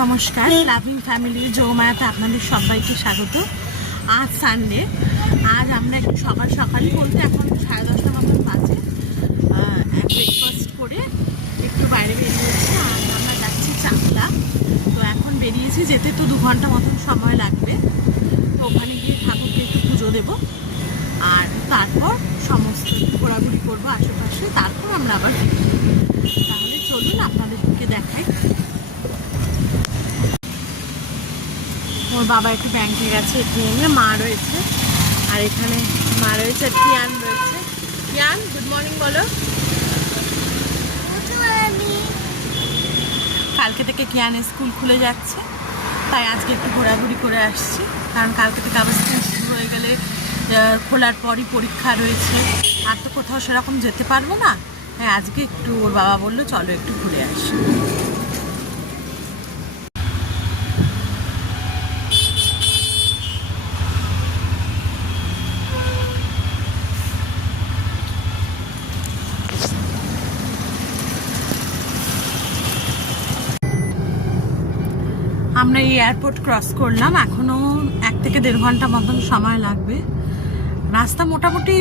নমস্কার, লাভিং ফ্যামিলির যোগমায়াতে আপনাদের সবাইকে স্বাগত। আজ সানডে। আজ আমরা একটু সকাল সকালই বলতে এখন 10:30 মতন বাজে, ব্রেকফাস্ট করে একটু বাইরে বেরিয়েছি। আর আমরা যাচ্ছি চাকলা। তো এখন বেরিয়েছি, যেতে তো 2 ঘন্টা মতন সময় লাগবে। তো ওখানে গিয়ে ঠাকুরকে একটু পুজো দেবো, আর তারপর সমস্ত ঘোরাঘুরি করবো আশেপাশে, তারপর আমরা আবার ফিরব। তাহলে চলুন আপনাদেরকে দেখাই। ওর বাবা একটু ব্যাংকে গেছে, এটিএমে মা রয়েছে, আর এখানে মা রয়েছে, আর কিয়ান রয়েছে। কিয়ান, গুড মর্নিং বলো। কালকে থেকে কিয়ানের স্কুল খুলে যাচ্ছে, তাই আজকে একটু ঘোরাঘুরি করে আসছি। কারণ কালকে থেকে আবার স্কুল শুরু হয়ে গেলে খোলার পরই পরীক্ষা রয়েছে, আর তো কোথাও সেরকম যেতে পারবো না। হ্যাঁ, আজকে একটু ওর বাবা বললো চলো একটু ঘুরে আসি। আমরা এই এয়ারপোর্ট ক্রস করলাম, এখনও 1 থেকে 1.5 ঘন্টা মতন সময় লাগবে। রাস্তা মোটামুটি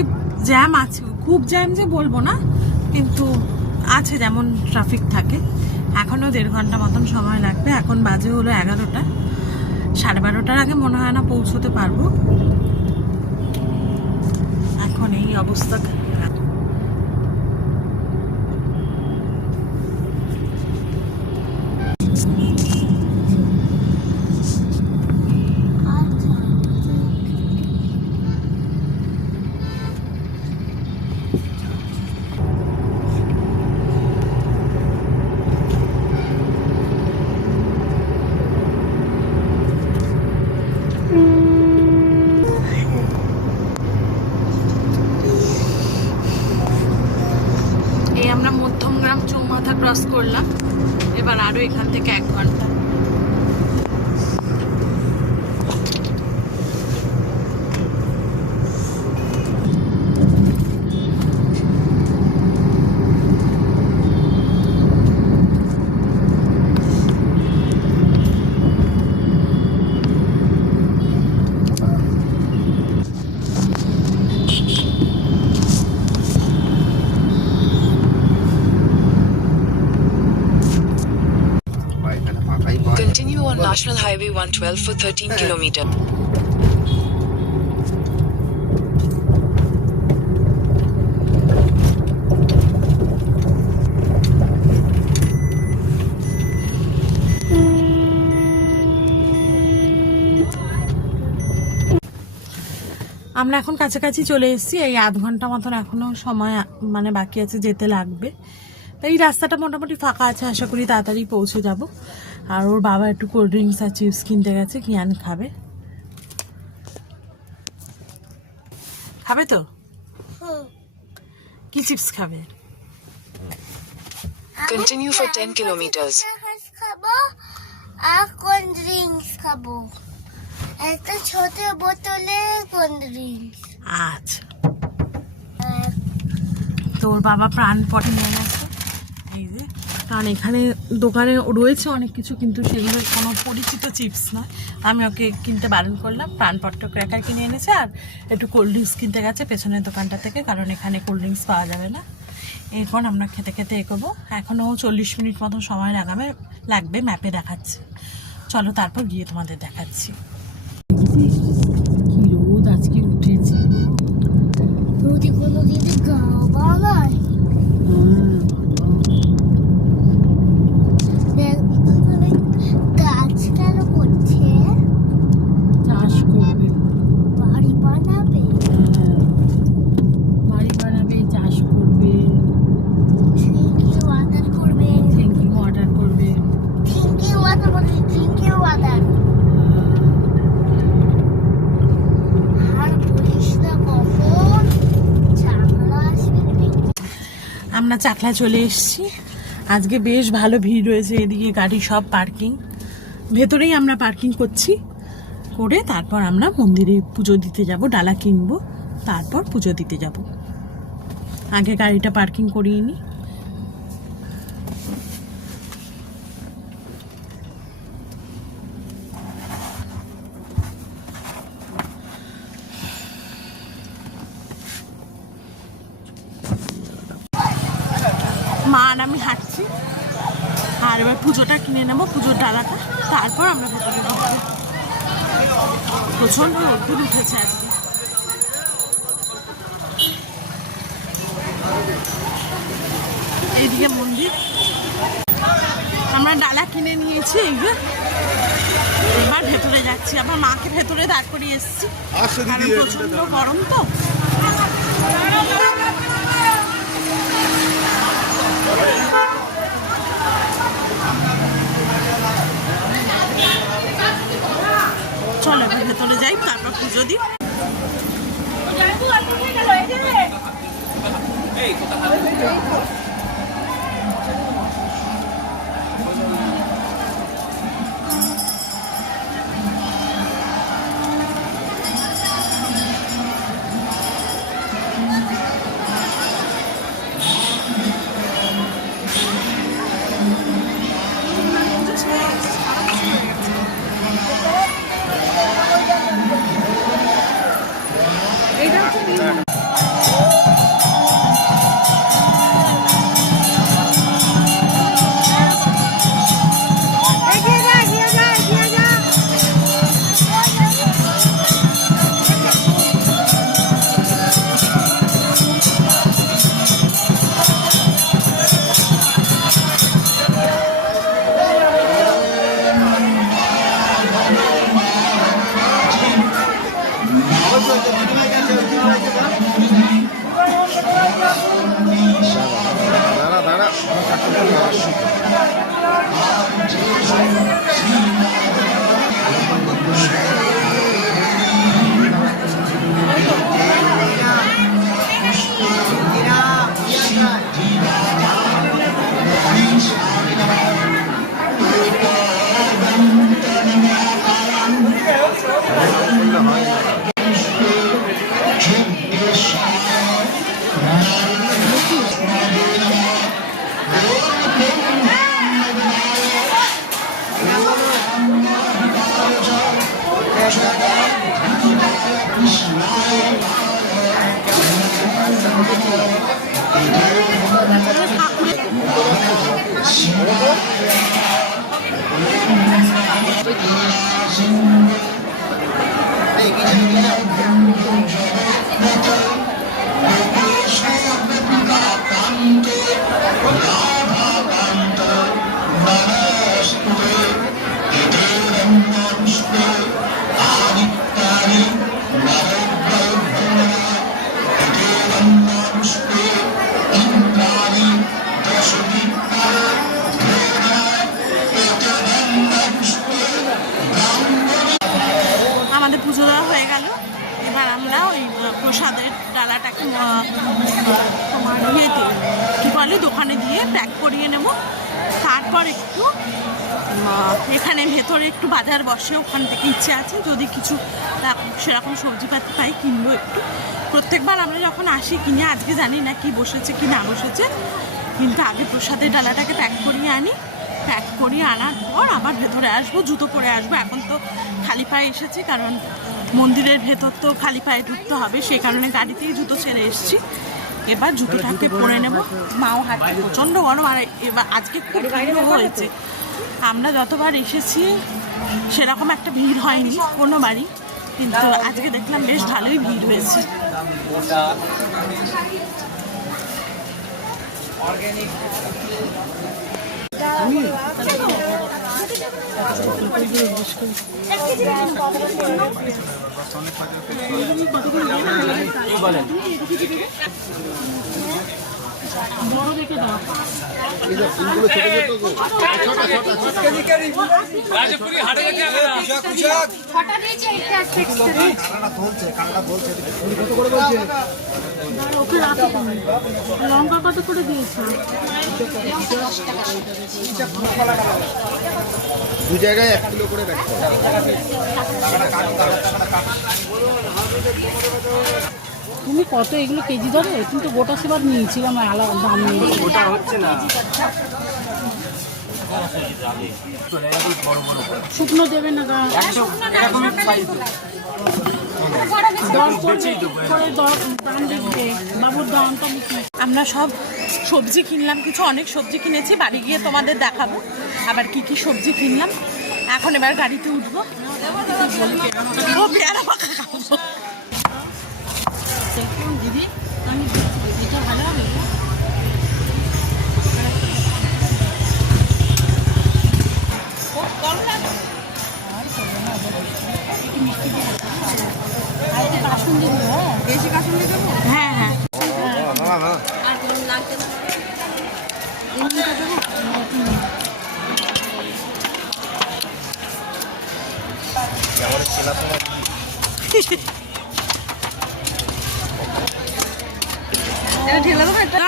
জ্যাম আছে, খুব জ্যাম যে বলবো না, কিন্তু আছে যেমন ট্রাফিক থাকে। এখনও 1.5 ঘন্টা মতন সময় লাগবে। এখন বাজে হলো 11টা, 12:30টার আগে মনে হয় না পৌঁছতে পারবো। এখন এই অবস্থা। আমরা মধ্যমগ্রাম চৌমাথা ক্রস করলাম, এবার আরো এখান থেকে 1 ঘন্টা। Continue on National Highway 112 for 13 kilometers. আমরা এখন কাছাকাছি চলে এসেছি। এই 1/2 ঘন্টা মতন এখনো সময় মানে বাকি আছে, যেতে লাগবে। এই রাস্তাটা মোটামুটি ফাঁকা আছে, আশা করি তাড়াতাড়ি পৌঁছে যাব। আর ওর বাবা একটু কোল্ড ড্রিঙ্কস আর চিপস কিনতে গেছে, কিয়ান খাবে। খাবে তো? কি চিপস খাবে? Continue for 10 kilometers. খাবো আর কোল্ড ড্রিঙ্কস খাবো, একটা ছোট বোতলে কোল্ড ড্রিঙ্কস। আচ্ছা, তো ওর বাবা প্রাণপট নিয়ে গেছে। এই যে, কারণ এখানে দোকানে রয়েছে অনেক কিছু, কিন্তু সেগুলো কোনো পরিচিত চিপস নয়। আমি ওকে কিনতে বারণ করলাম। প্রাণপট্ট ক্র্যাকার কিনে এনেছে, আর একটু কোল্ড ড্রিঙ্কস কিনতে গেছে পেছনের দোকানটা থেকে, কারণ এখানে কোল্ড ড্রিঙ্কস পাওয়া যাবে না। এরপর আমরা খেতে খেতে এগোবো। এখনও 40 মিনিট মতন সময় লাগবে, ম্যাপে দেখাচ্ছে। চলো তারপর গিয়ে তোমাদের দেখাচ্ছি। কি রোদ আজকে উঠেছে। রোদে কোনো দিদি গা বানায়। গাছ কেন করছে? চাষ করবে, বাড়ি বানাবে। বাড়ি বানাবে, চাষ করবে, ড্রিঙ্কিং ওয়াটার করবে। ড্রিঙ্কিং ওয়াটার করবে। ড্রিঙ্কিং ওয়াটার বলে ড্রিঙ্কিং ওয়াটার। আর বলিস না কখন চাকলা আসবে। আমরা চাকলা চলে এসেছি। আজকে বেশ ভালো ভিড় রয়েছে, এদিকে গাড়ি সব পার্কিং। ভেতরেই আমরা পার্কিং করছি, করে তারপর আমরা মন্দিরে পুজো দিতে যাব, ডালা কিনবো, তারপর পুজো দিতে যাব। আগে গাড়িটা পার্কিং করিয়ে নিই। আর আমি হাঁটছি। আর এবার পুজোটা কিনে নেবো, পুজোর ডালাটা, তারপর আমরা ভেতরে ঢুকবো। প্রচণ্ড রোদ্দুর উঠেছে আজকে। এইদিকে মন্দির, আমরা ডালা কিনে নিয়েছি। এই যে এবার ভেতরে যাচ্ছি, আবার মাকে ভেতরে দাঁড় করিয়ে এসেছি কারণ প্রচণ্ড গরম তো। চলো এবার ভেতরে যাই, তারপর পুজো দিই। আমাদের পুজো দেওয়া হয়ে গেল। এবার আমরা ওই প্রসাদের ডালাটাকে তোমার ইয়েতে কী বলে দোকানে দিয়ে প্যাক করিয়ে নেব। তারপর একটু এখানে ভেতরে একটু বাজার বসে, ওখান থেকে ইচ্ছে আছে যদি কিছু সেরকম সবজিপাতি পাই কিনবো একটু। প্রত্যেকবার আমরা যখন আসি কিনে, আজকে জানি না কি বসেছে কি না বসেছে, কিন্তু আগে প্রসাদের ডালাটাকে প্যাক করিয়ে আনি। প্যাক করিয়ে আনার পর আবার ভেতরে আসবো, জুতো পরে আসবো। এখন তো খালি পায়ে এসেছি কারণ মন্দিরের ভেতর তো খালি পায়ে ঢুকতে হবে, সেই কারণে গাড়িতেই জুতো ছেড়ে এসেছি। এবার জুতোটাকে পরে নেব। মাও হাঁটছে, প্রচণ্ড গরম। আর এবার আজকে খুব ভিড় হয়েছে। আমরা যতবার এসেছি সেরকম একটা ভিড় হয়নি কোনোবারই, কিন্তু আজকে দেখলাম বেশ ভালোই ভিড় হয়েছে। বড় দেখে দাও। লঙ্কা কত করে দিয়েছো? 2 জায়গায় 1 কিলো করে রাখতে হবে। তুমি কত এগুলো কেজি ধরে? কিন্তু গোটা সেবার নিয়েছিলাম আলাদা দাম নিয়ে। ওটা হচ্ছে না, শুকনো দেবে না দাম দেখবে বাবুর দামটা। আমরা সব সবজি কিনলাম কিছু, অনেক সবজি কিনেছি, বাড়ি গিয়ে তোমাদের দেখাবো আবার কি কি সবজি কিনলাম। এখন এবার গাড়িতে উঠবো। ও পেয়ারা মাখা খাবো। দিদি আমি এটা ভালো হবে। হ্যাঁ হ্যাঁ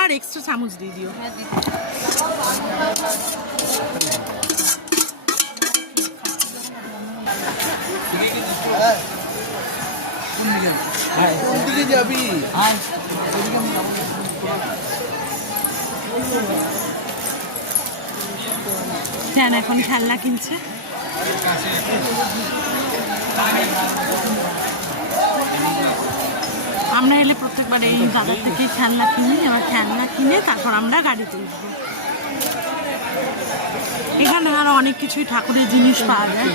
আর এক্সট্রা চামচ দিয়ে দিও। কোন দিকে যাবি? হ্যাঁ এখন খেলনা কিনছে। আমরা এলে প্রত্যেকবার এই বাজার থেকে খেলনা কিনি, আবার খেলনা কিনে তারপর আমরা গাড়িতে উঠবো। এখানে আরো অনেক কিছুই ঠাকুরের জিনিস পাওয়া যায়।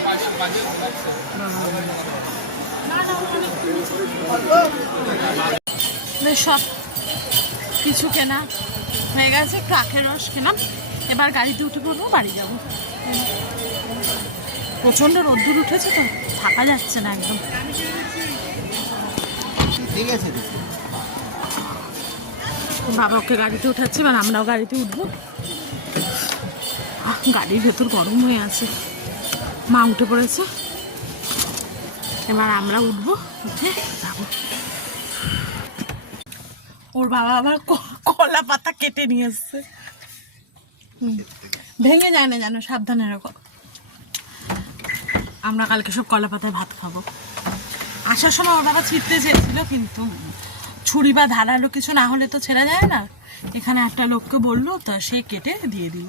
সব কিছু কেনা হয়ে গেছে, একটু আখের রস খেলাম, এবার গাড়িতে উঠে পড়বো, বাড়ি যাবো। প্রচণ্ড রোদ্দুর উঠেছে তো থাকা যাচ্ছে না একদম। ঠিক আছে বাবা ওকে গাড়িতে উঠাচ্ছে, এবার আমরাও গাড়িতে উঠবো। গাড়ির ভেতর গরম হয়ে আছে। মা উঠে পড়েছে, এবার আমরা উঠবো, উঠে যাবো। ওর বাবা আবার কলা পাতা কেটে নিয়ে এসছে, ভেঙে যায় না জানো, সাবধানে রাখো। আমরা কালকে সব কলা পাতায় ভাত খাবো। আসার সময় ওর বাবা ছিটতে চেয়েছিল, কিন্তু ছুরি বা ধারালো কিছু না হলে তো ছেড়া যায় না। এখানে একটা লোককে বললো, তা সে কেটে দিয়ে দিল।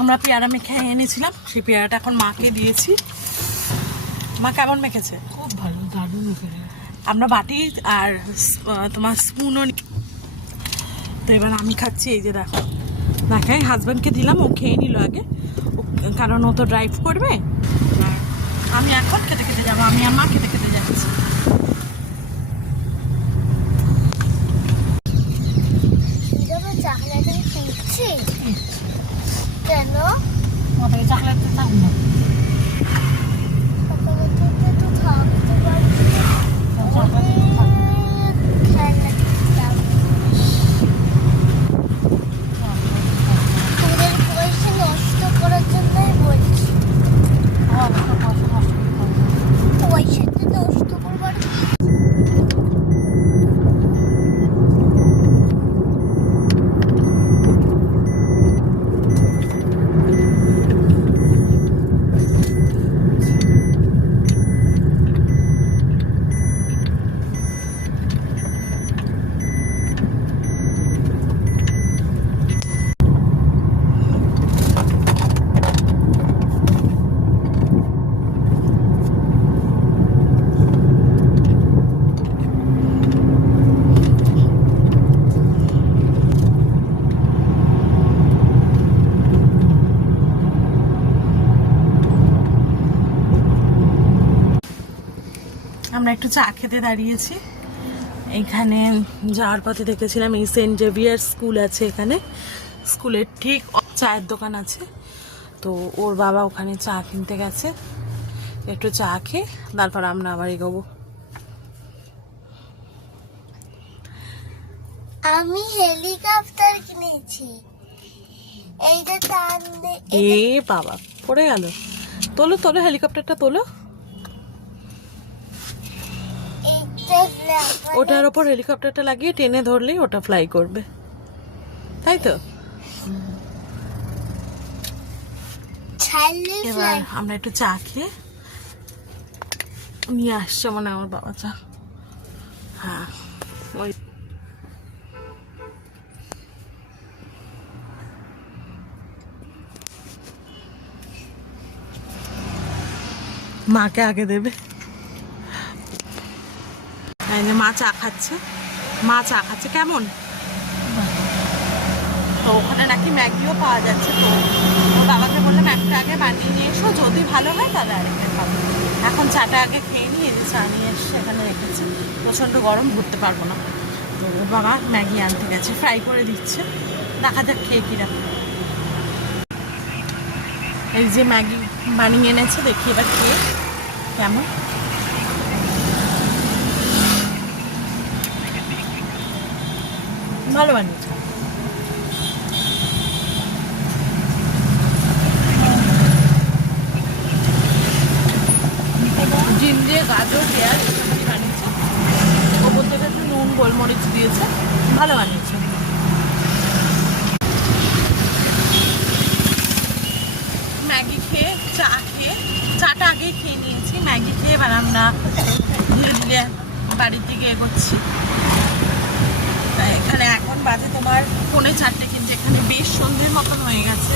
আমরা পেয়ারা মেখে এনেছিলাম, সেই পেয়ারাটা এখন মাকে দিয়েছি। মা কেমন মেখেছে? খুব ভালো, দারুণ মেখে। আমরা বাটি আর তোমার স্পুনও, তো এবার আমি খাচ্ছি। এই যে দেখো, দেখাই হাজব্যান্ডকে দিলাম, ও খেয়ে নিল আগে, কারণ ও তো ড্রাইভ করবে। আমি এখন খেতে খেতে যাবো, আমি আর মা খেতে খেতে যাচ্ছি। চকলেট কিনছি কেন? আমাদের চকলেট তো থাকবে না। তো থাকতে পারছি খেলনা কিনতাম। তোদের পয়সা নষ্ট করার জন্যই বলছি। পয়সাটা নষ্ট করবার আমরা একটু চা খেতে দাঁড়িয়েছি। এখানে যাওয়ার পথে দেখেছিলাম এই সেন্ট জেভিয়ার স্কুল আছে, এখানে স্কুলের ঠিক চায়ের দোকান আছে, তো ওর বাবা ওখানে চা কিনতে গেছে। একটু চা খেয়ে তারপর আমরা আবার এগোবো। আমি হেলিকপ্টার কিনেছি। এইটা টানলে এ বাবা পড়ে গেল। তোলো তোলো, হেলিকপ্টারটা তোলো। ওটার ওপর হেলিকপ্টারটা লাগিয়ে টেনে ধরলেই ওটা ফ্লাই করবে, তাই তো? এবার আমরা একটু চা খেয়ে নিয়ে আসছে মনে আমার বাবা চা। হ্যাঁ ওই মাকে আগে দেবে। মা চা খাচ্ছে, মা চা খাচ্ছে, কেমন? তো ওখানে নাকি ম্যাগিও পাওয়া যাচ্ছে, তো ওর বাবাকে বললাম একটা আগে বানিয়ে নিয়ে এসো, যদি ভালো হয় তাহলে আরেকটা খাবো। এখন চাটা আগে খেয়ে নিয়ে যে চা নিয়ে এসে এখানে রেখেছে, প্রচণ্ড গরম ঘুরতে পারবো না। তো ওর বাবা ম্যাগি আনতে গেছে, ফ্রাই করে দিচ্ছে, দেখা যাক খেয়ে কিরকম। এই যে ম্যাগি বানিয়ে এনেছে, দেখি এবার খেয়ে কেমন। ভালো বানিয়েছে। ডিম দিয়ে গাজর পেঁয়াজ সবজি বানিয়েছে, ওপর থেকে একটু নুন গোলমরিচ দিয়েছে, ভালো বানিয়েছে। ম্যাগি খেয়ে চা খেয়ে, চাটা আগেই খেয়ে নিয়েছি, ম্যাগি খেয়ে এবার আমরা ধীরে ধীরে বাড়ির দিকে এগোচ্ছি। তাই এখানে এখন বাজে তোমার 3:45, কিন্তু এখানে বেশ সন্ধ্যের মতন হয়ে গেছে,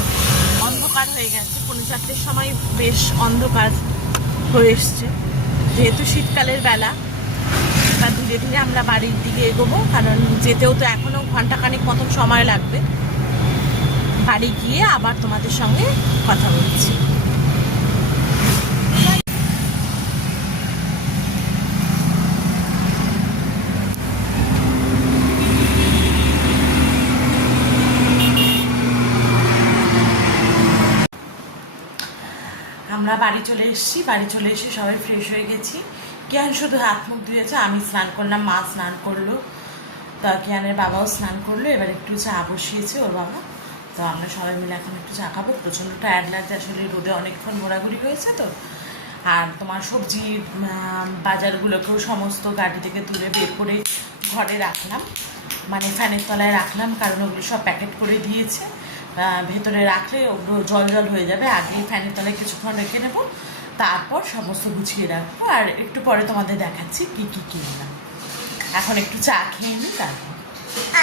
অন্ধকার হয়ে গেছে। 3:45 সময় বেশ অন্ধকার হয়ে এসছে, যেহেতু শীতকালের বেলা। এবার ধীরে ধীরে আমরা বাড়ির দিকে এগোবো, কারণ যেতেও তো এখনও ঘন্টাখানেক মতন সময় লাগবে। বাড়ি গিয়ে আবার তোমাদের সঙ্গে কথা বলছি। আমরা বাড়ি চলে এসেছি, বাড়ি চলে এসে সবাই ফ্রেশ হয়ে গেছি। কিয়ান শুধু হাত মুখ ধুয়েছে, আমি স্নান করলাম, মা স্নান করলো, তা কিয়ানের বাবাও স্নান করলো। এবার একটু চা বসিয়েছে ওর বাবা, তো আমরা সবাই মিলে এখন একটু চা খাবো। প্রচণ্ড টায়ার্ড লাগছে, আসলে রোদে অনেকক্ষণ ঘোরাঘুরি হয়েছে তো। আর তোমার সবজি বাজারগুলোকেও সমস্ত গাড়ি থেকে তুলে বের করে ঘরে রাখলাম, মানে ফ্যানের তলায় রাখলাম, কারণ ওগুলো সব প্যাকেট করে দিয়েছে। ভেতরে রাখলে ওগুলো জল জল হয়ে যাবে, আগেই ফ্যানের তলায় কিছুক্ষণ রেখে নেবো, তারপর সমস্ত গুছিয়ে রাখবো। আর একটু পরে তোমাদের দেখাচ্ছি কী কী কিনলাম। এখন একটু চা খেয়ে নিই তারপর।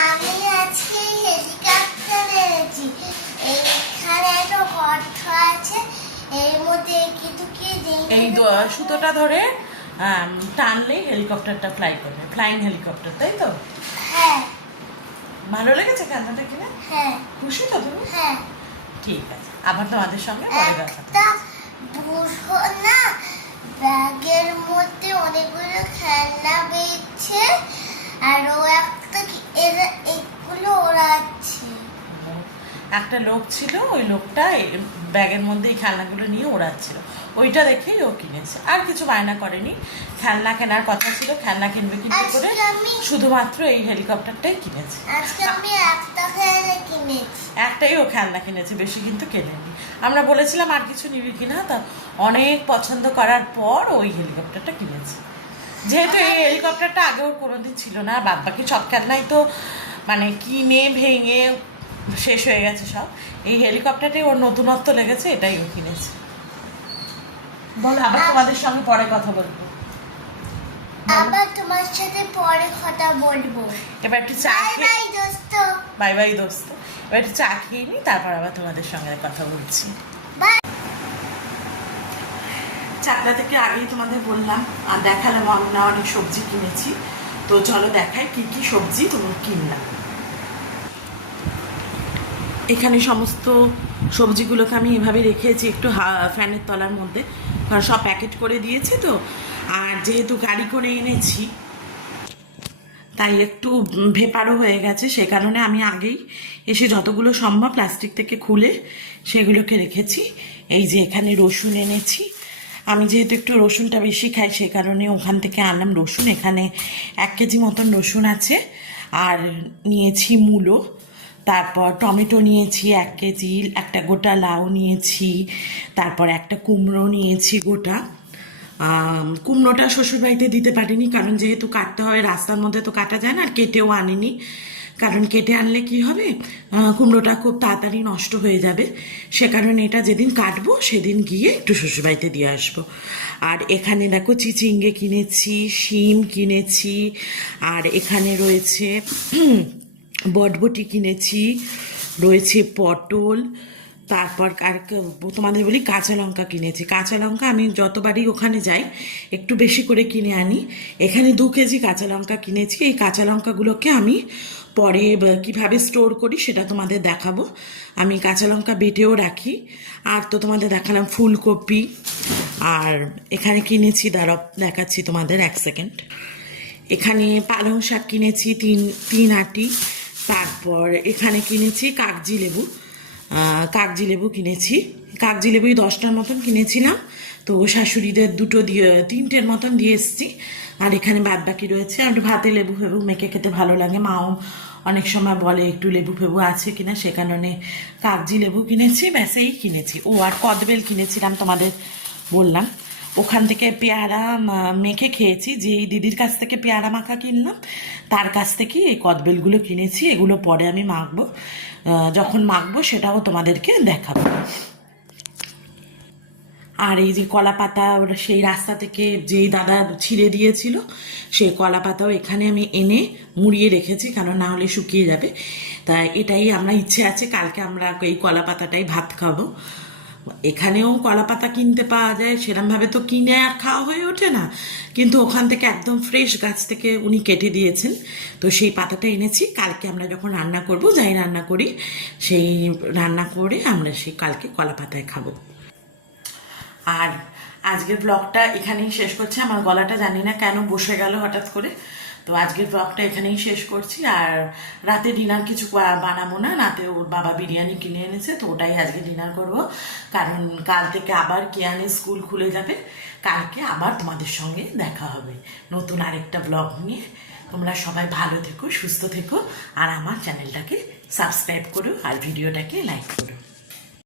আমি আজকে হেলিকপ্টার এনেছি। এইখানে একটা গর্ত আছে, এর মধ্যে কিছু কি এই সুতোটা ধরে টানলেই হেলিকপ্টারটা ফ্লাই করবে, ফ্লাইং হেলিকপ্টার, তাই তো? হ্যাঁ ভালো লেগেছে কান্নাটা কিনে? হ্যাঁ খুশি তো তুমি? হ্যাঁ। ঠিক আছে, আবার তোমাদের সঙ্গে পরে দেখা হবে। একটা বুঝো না, ব্যাগের মধ্যে অনেকগুলো খেলনা বেরছে, আর ও একটা এগুলো ওড়াচ্ছে। একটা লোক ছিল, ওই লোকটা ব্যাগের মধ্যে এই খেলনাগুলো নিয়ে ওড়াচ্ছিল, ওইটা দেখেই ও কিনেছে, আর কিছু বায়না করেনি। খেলনা কেনার কথা ছিল, খেলনা কিনবে কিন্তু করে শুধুমাত্র এই হেলিকপ্টারটাই কিনেছে। আজকে আমি একটা খেলনা কিনেছি, একটাই ও খেলনা কিনেছে, বেশি কিন্তু কেনেনি। আমরা বলেছিলাম আর কিছু নিবি কিনা, তা অনেক পছন্দ করার পর ওই হেলিকপ্টারটা কিনেছে। যেহেতু এই হেলিকপ্টারটা আগেও কোনোদিন ছিল না, বাদ বাকি সব খেলনাই তো মানে কিনে ভেঙে শেষ হয়ে গেছে সব। এই হেলিকপ্টারটাই ওর নতুনত্ব লেগেছে, এটাই ও কিনেছে। বল, আবার তোমাদের সঙ্গে পরে কথা বলবো। আবার তোমার সাথে পরে কথা বলবো। এবার একটু চা বাই খেয়ে, বাই দোস্ত। বাই বাই দোস্ত। এবার একটু চা খেয়ে নিই, তারপর আবার তোমাদের সঙ্গে কথা বলছি। বাই। চাকরা থেকে আগেই তোমাদের বললাম আর দেখালাম, আমরা অনেক সবজি কিনেছি। তো চলো দেখাই কি কি সবজি তুমি কিনলাম। এখানে সমস্ত সবজিগুলোকে আমি এভাবে রেখেছি একটু ফ্যানের তলার মধ্যে, কারণ সব প্যাকেট করে দিয়েছি তো। আর যেহেতু গাড়ি করে এনেছি তাই একটু ভেপারও হয়ে গেছে, সে কারণে আমি আগেই এসে যতগুলো সম্ভব প্লাস্টিক থেকে খুলে সেগুলোকে রেখেছি। এই যে এখানে রসুন এনেছি, আমি যেহেতু একটু রসুনটা বেশি খাই সে কারণে ওখান থেকে আনলাম রসুন। এখানে 1 কেজি মতন রসুন আছে। আর নিয়েছি মূলো, তারপর টমেটো নিয়েছি 1 কেজি, একটা গোটা লাউ নিয়েছি, তারপর একটা কুমড়ো নিয়েছি গোটা। কুমড়োটা শ্বশুরবাড়িতে দিতে পারিনি, কারণ যেহেতু কাটতে হয়, রাস্তার মধ্যে তো কাটা যায় না, আর কেটেও আনিনি, কারণ কেটে আনলে কি হবে, কুমড়োটা খুব তাড়াতাড়ি নষ্ট হয়ে যাবে। সে কারণে এটা যেদিন কাটবো সেদিন গিয়ে একটু শ্বশুরবাড়িতে দিয়ে আসবো। আর এখানে দেখো চিচিঙ্গে কিনেছি, শিম কিনেছি, আর এখানে রয়েছে বটবটি কিনেছি, রয়েছে পটল, তারপর আর তোমাদের বলি কাঁচা লঙ্কা কিনেছি। কাঁচা লঙ্কা আমি যতবারই ওখানে যাই একটু বেশি করে কিনে আনি। এখানে 2 কেজি কাঁচা লঙ্কা কিনেছি। এই কাঁচা লঙ্কাগুলোকে আমি পরে কিভাবে স্টোর করি সেটা তোমাদের দেখাবো। আমি কাঁচা লঙ্কা বেটেও রাখি। আর তো তোমাদের দেখালাম ফুলকপি। আর এখানে কিনেছি, দাঁড়াও দেখাচ্ছি তোমাদের 1 সেকেন্ড। এখানে পালং শাক কিনেছি 3 আটি। তারপর এখানে কিনেছি কাগজি লেবু কিনেছি। কাগজি লেবুই 10টার মতন কিনেছিলাম। তো শাশুড়িদের 3টের মতন দিয়ে এসেছি। আর এখানে বাদ বাকি রয়েছে। আর ভাতে লেবু ফেবু মেখে খেতে ভালো লাগে। মাও অনেক সময় বলে একটু লেবু ফেবু আছে কিনা, সে কারণে কাগজি লেবু কিনেছি। ব্যাস এই কিনেছি। আর কদবেল কিনেছিলাম, তোমাদের বললাম। ওখান থেকে পেয়ারা মেখে খেয়েছি। যে দিদির কাছ থেকে পেয়ারা মাখা কিনলাম তার কাছ থেকে এই কদবেলগুলো কিনেছি। এগুলো পরে আমি মাখবো। যখন মাখবো সেটাও তোমাদেরকে দেখাবো। আর এই যে কলা পাতা, ওরা সেই রাস্তা থেকে যেই দাদা ছিঁড়ে দিয়েছিল সেই কলা পাতাও এখানে আমি এনে মুড়িয়ে রেখেছি, কারণ না হলে শুকিয়ে যাবে। তাই এটাই আমরা ইচ্ছে আছে, কালকে আমরা এই কলা পাতাটাই ভাত খাবো। এখানেও কলা পাতা কিনতে পাওয়া যায়, সেরমভাবে তো কিনে আর খাওয়া হয়ে ওঠে না, কিন্তু ওখান থেকে একদম ফ্রেশ গাছ থেকে উনি কেটে দিয়েছেন। তো সেই পাতাটা এনেছি। কালকে আমরা যখন রান্না করব, যাই রান্না করি, সেই রান্না করে আমরা সেই কালকে কলা পাতায় খাবো। আর আজকের ব্লগটা এখানেই শেষ করছি। আমার গলাটা জানি না কেন বসে গেল হঠাৎ করে। তো আজকের ব্লগটা এখানেই শেষ করছি। আর রাতে ডিনার কিছু বানাবো না। রাতে ওর বাবা বিরিয়ানি কিনে এনেছে, তো ওটাই আজকে ডিনার করব। কারণ কাল থেকে আবার কিয়ানের স্কুল খুলে যাবে। কালকে আবার তোমাদের সঙ্গে দেখা হবে নতুন আরেকটা ব্লগ নিয়ে। তোমরা সবাই ভালো থেকো, সুস্থ থেকো। আর আমার চ্যানেলটাকে সাবস্ক্রাইব করো আর ভিডিওটাকে লাইক করো।